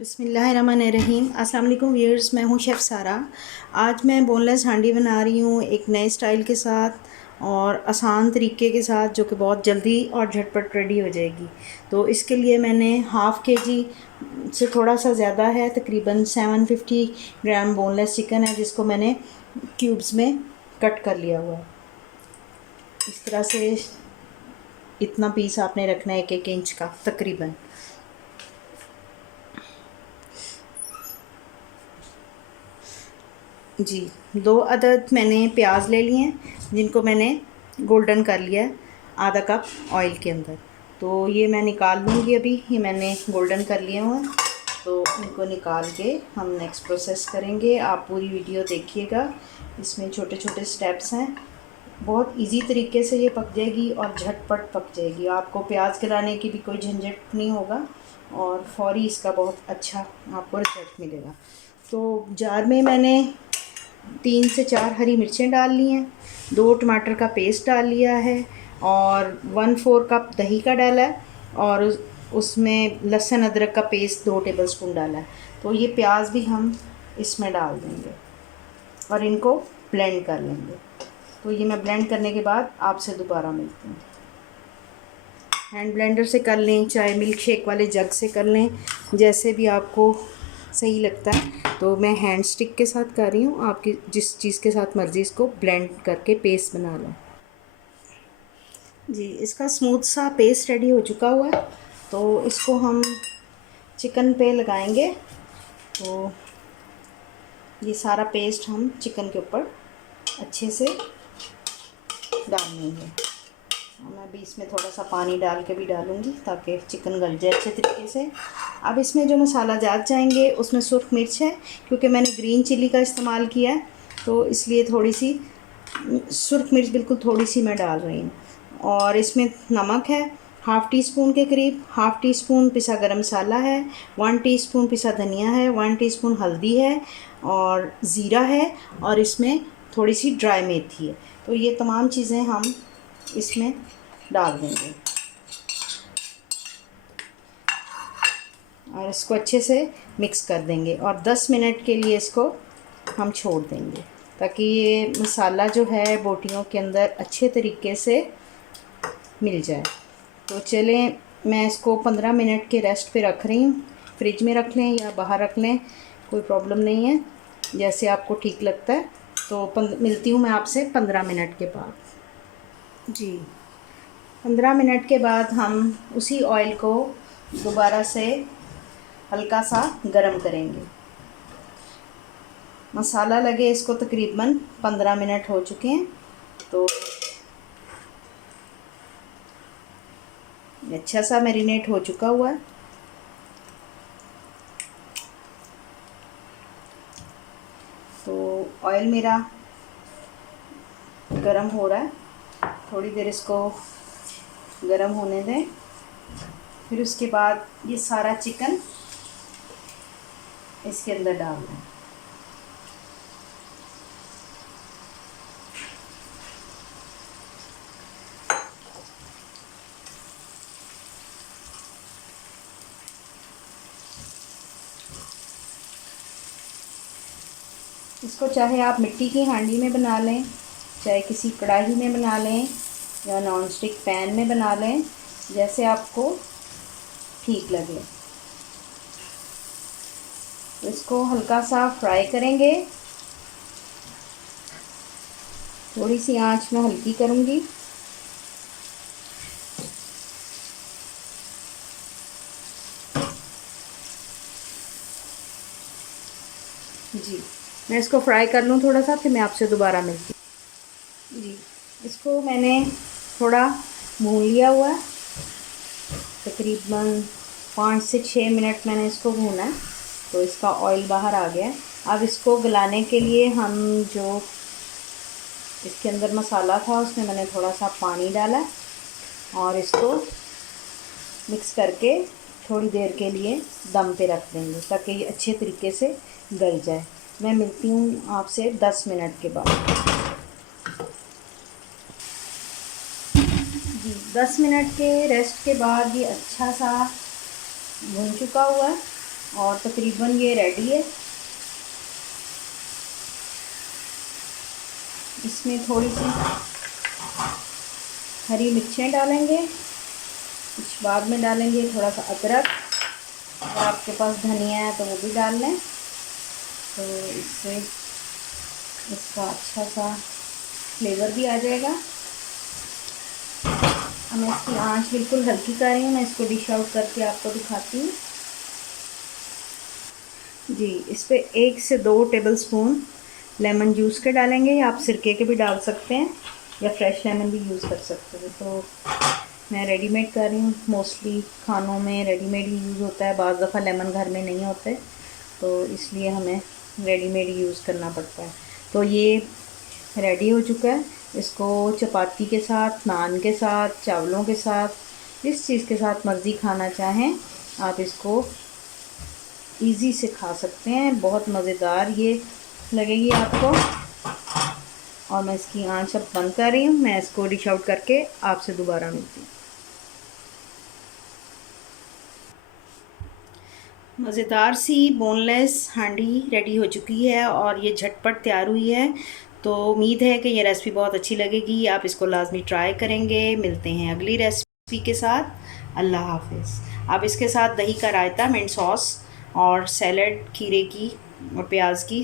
बिस्मिल्लाहिर्रहमानिर्रहीम। अस्सलाम वालेकुम व्यूअर्स, मैं हूँ शेफ़ सारा। आज मैं बोनलेस हांडी बना रही हूँ एक नए स्टाइल के साथ और आसान तरीके के साथ, जो कि बहुत जल्दी और झटपट रेडी हो जाएगी। तो इसके लिए मैंने हाफ़ केजी से थोड़ा सा ज़्यादा है, तकरीबन 750 ग्राम बोनलेस चिकन है, जिसको मैंने क्यूब्स में कट कर लिया हुआ है। इस तरह से इतना पीस आपने रखना है, 1-1 इंच का तकरीबन। जी, 2 अदद मैंने प्याज ले लिए हैं, जिनको मैंने गोल्डन कर लिया है आधा कप ऑयल के अंदर। तो ये मैं निकाल लूँगी अभी। ये मैंने गोल्डन कर लिए हुए हैं, तो इनको निकाल के हम नेक्स्ट प्रोसेस करेंगे। आप पूरी वीडियो देखिएगा, इसमें छोटे छोटे स्टेप्स हैं। बहुत इजी तरीके से ये पक जाएगी और झटपट पक जाएगी। आपको प्याज गलाने की भी कोई झंझट नहीं होगा और फौरी इसका बहुत अच्छा आपको रिजल्ट मिलेगा। तो जार में मैंने 3 से 4 हरी मिर्चें डाल ली हैं, 2 टमाटर का पेस्ट डाल लिया है और 1/4 कप दही का डाला है और उसमें लहसुन अदरक का पेस्ट 2 टेबलस्पून डाला है। तो ये प्याज भी हम इसमें डाल देंगे और इनको ब्लेंड कर लेंगे। तो ये मैं ब्लेंड करने के बाद आपसे दोबारा मिलती हूँ। हैंड ब्लेंडर से कर लें, चाहे मिल्क शेक वाले जग से कर लें, जैसे भी आपको सही लगता है। तो मैं हैंड स्टिक के साथ कर रही हूँ, आपकी जिस चीज़ के साथ मर्ज़ी इसको ब्लेंड करके पेस्ट बना लें। जी, इसका स्मूथ सा पेस्ट रेडी हो चुका हुआ है, तो इसको हम चिकन पे लगाएंगे। तो ये सारा पेस्ट हम चिकन के ऊपर अच्छे से डाल लेंगे। मैं अभी इसमें थोड़ा सा पानी डाल के भी डालूँगी ताकि चिकन गल जाए अच्छे तरीके से। अब इसमें जो मसाला जात जाएंगे उसमें सुर्ख मिर्च है, क्योंकि मैंने ग्रीन चिली का इस्तेमाल किया है, तो इसलिए थोड़ी सी सुर्ख मिर्च बिल्कुल थोड़ी सी मैं डाल रही हूँ। और इसमें नमक है हाफ़ टी स्पून के करीब, हाफ़ टी स्पून पिसा गरम मसाला है, 1 टीस्पून पिसा धनिया है, 1 टीस्पून हल्दी है और ज़ीरा है और इसमें थोड़ी सी ड्राई मेथी है। तो ये तमाम चीज़ें हम इसमें डाल देंगे और इसको अच्छे से मिक्स कर देंगे और 10 मिनट के लिए इसको हम छोड़ देंगे, ताकि ये मसाला जो है बोटियों के अंदर अच्छे तरीके से मिल जाए। तो चलें, मैं इसको 15 मिनट के रेस्ट पे रख रही हूँ। फ्रिज में रख लें या बाहर रख लें, कोई प्रॉब्लम नहीं है, जैसे आपको ठीक लगता है। तो मिलती हूँ मैं आपसे 15 मिनट के बाद। जी, 15 मिनट के बाद हम उसी ऑयल को दोबारा से हल्का सा गरम करेंगे। मसाला लगे इसको तकरीबन 15 मिनट हो चुके हैं, तो अच्छा सा मैरिनेट हो चुका हुआ है। तो ऑयल मेरा गरम हो रहा है, थोड़ी देर इसको गरम होने दें। फिर उसके बाद ये सारा चिकन इसके अंदर डाल दें। इसको चाहे आप मिट्टी की हांडी में बना लें, चाहे किसी कढ़ाई में बना लें या नॉन स्टिक पैन में बना लें, जैसे आपको ठीक लगे। तो इसको हल्का सा फ्राई करेंगे, थोड़ी सी आंच में हल्की करूँगी। जी, मैं इसको फ्राई कर लूँ थोड़ा सा, फिर मैं आपसे दोबारा मिलती हूँ। जी, इसको मैंने थोड़ा भून लिया हुआ है, तकरीबन 5 से 6 मिनट मैंने इसको भूना है, तो इसका ऑयल बाहर आ गया है। अब इसको गलाने के लिए हम जो इसके अंदर मसाला था उसमें मैंने थोड़ा सा पानी डाला और इसको मिक्स करके थोड़ी देर के लिए दम पे रख देंगे, ताकि ये अच्छे तरीके से गल जाए। मैं मिलती हूँ आपसे 10 मिनट के बाद। जी, 10 मिनट के रेस्ट के बाद ये अच्छा सा भून चुका हुआ है। और तकरीबन ये रेडी है। इसमें थोड़ी सी हरी मिर्चें डालेंगे, कुछ बाद में डालेंगे, थोड़ा सा अदरक, अगर आपके पास धनिया है तो वो भी डाल लें, तो इससे इसका अच्छा सा फ्लेवर भी आ जाएगा। अब मैं इसकी आंच बिल्कुल हल्की कर रही हूँ, मैं इसको डिश आउट करके आपको दिखाती हूँ। जी, इस पे 1 से 2 टेबलस्पून लेमन जूस के डालेंगे, या आप सिरके के भी डाल सकते हैं, या फ्रेश लेमन भी यूज़ कर सकते हैं। तो मैं रेडीमेड कर रही हूँ, मोस्टली खानों में रेडीमेड ही यूज़ होता है, बाज़ दफ़ा लेमन घर में नहीं होते, तो इसलिए हमें रेडीमेड ही यूज़ करना पड़ता है। तो ये रेडी हो चुका है। इसको चपाती के साथ, नान के साथ, चावलों के साथ, जिस चीज़ के साथ मर्ज़ी खाना चाहें आप इसको इजी से खा सकते हैं। बहुत मज़ेदार ये लगेगी आपको। और मैं इसकी आंच अब बंद कर रही हूँ, मैं इसको डिश आउट करके आपसे दोबारा मिलती हूँ। मज़ेदार सी बोनलेस हांडी रेडी हो चुकी है और ये झटपट तैयार हुई है। तो उम्मीद है कि ये रेसिपी बहुत अच्छी लगेगी, आप इसको लाजमी ट्राई करेंगे। मिलते हैं अगली रेसिपी के साथ। अल्लाह हाफिज़। आप इसके साथ दही का रायता, मिंट सॉस और सैलड खीरे की और प्याज की